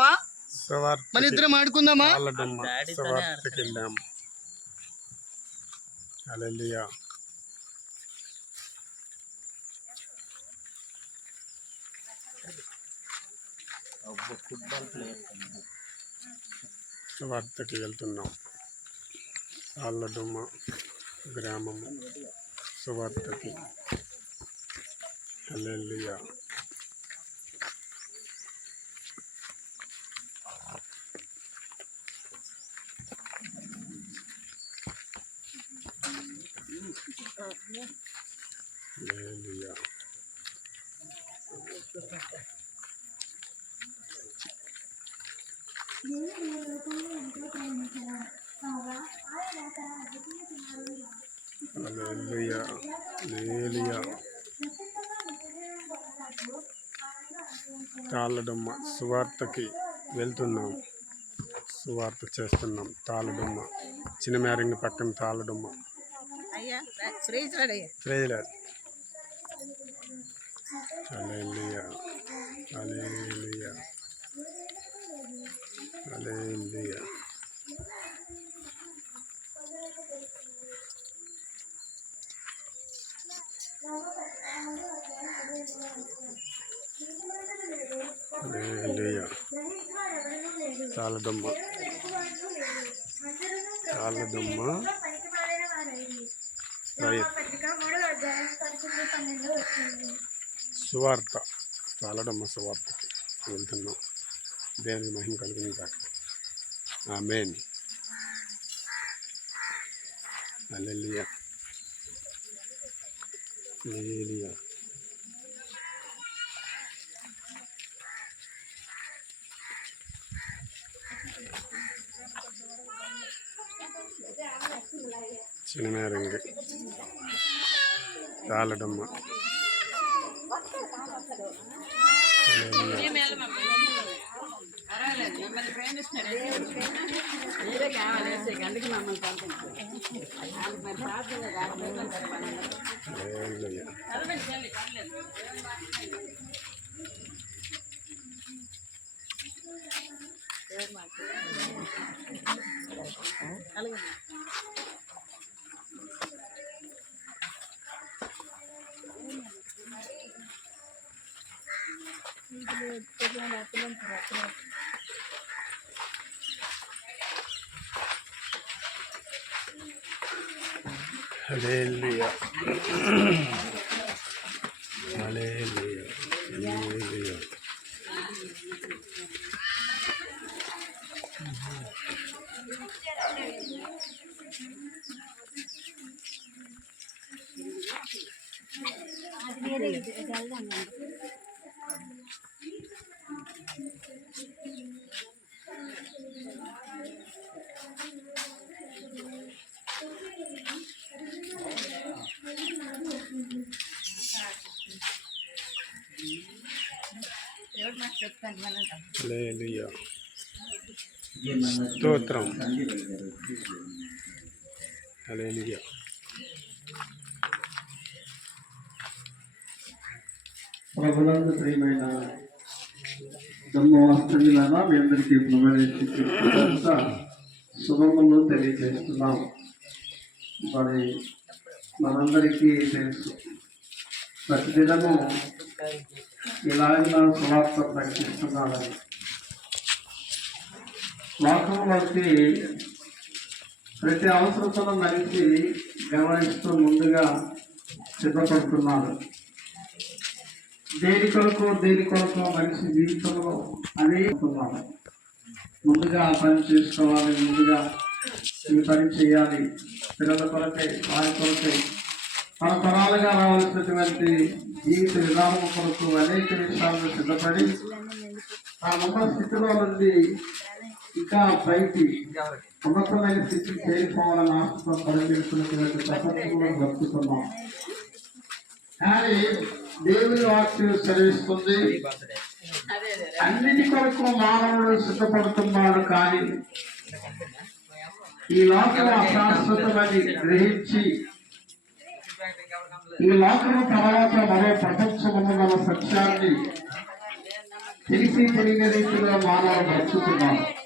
వెళ్తావా? మన ఇద్దరం ఆడుకుందామా? సువార్తకి వెళ్తున్నాం. ఆళ్ళడుమ్మ గ్రామము సువార్తకి. హల్లెలూయా. హల్లెలూయా. హల్లెలూయా. హల్లెలూయా. తాళ్ళడుమ్మ సువార్తకి వెళ్తున్నాం. సువార్త చేస్తున్నాం. తాళ్ళడుమ్మ చిన్నమేరంగి పక్కన తాళ్ళడుమ్మ. హల్లెలూయా. హల్లెలూయా. హల్లెలూయా. హల్లెలూయా. తాళ్ళడుమ్మ తాళ్ళడుమ్మ సువార్త. తాళ్ళడుమ్మ సువార్తకి వెళ్తున్నాం. దేవునికి మహిమ కలుగును గాక. ఆమేన్. హల్లెలూయా. హల్లెలూయా. చిన్నమేరంగి తాళ్ళడుమ్మ. హల్లెలూయా. హల్లెలూయా. హల్లెలూయా. హల్లెలూయా. స్తోత్రం. హల్లెలూయా. ప్రభునందు ప్రియమైన ధర్మవాస్తులారా మీ అందరికీ శుభములు తెలియజేస్తున్నాం. మరి మనందరికీ తెలుసు, ప్రతిదినము ఇలాగ సువార్త ప్రకటిస్తున్నారని. లోకంలోకి ప్రతి అవసరతను మనిషి గమనిస్తూ ముందుగా సిద్ధపడుతున్నారు. దేని కొరకు మనిషి జీవితంలో అనేక ముందుగా పని చేసుకోవాలి, ముందుగా ఈ పని చేయాలి, పిల్లల కొరకై, వారి కొరకై, మన తరాలుగా రావాల్సినటువంటి జీవిత విధానం కొరకు అనేక విషయాలను సిద్ధపడి ఆ ఉన్న స్థితిలో నుండి ఇంకా పైకి ఉన్నతమైన స్థితికి చేరిపోవాలని ఆశతో పరిగెడుతున్నటువంటి ప్రపంచంలో బ్రతుకుతున్నాం. కానీ దేవుని వాక్యం సెలవిస్తుంది, అన్నిటి కొరకు మానవుడు సిద్ధపడుతున్నాడు. కానీ ఈ లోకము అశాశ్వతమని గ్రహించి ఈ లోకము తర్వాత మరో ప్రపంచం ఉన్నదన్న సత్యాన్ని తెలిసి తెలియని రీతిలో మానవులు బ్రతుకుతున్నారు.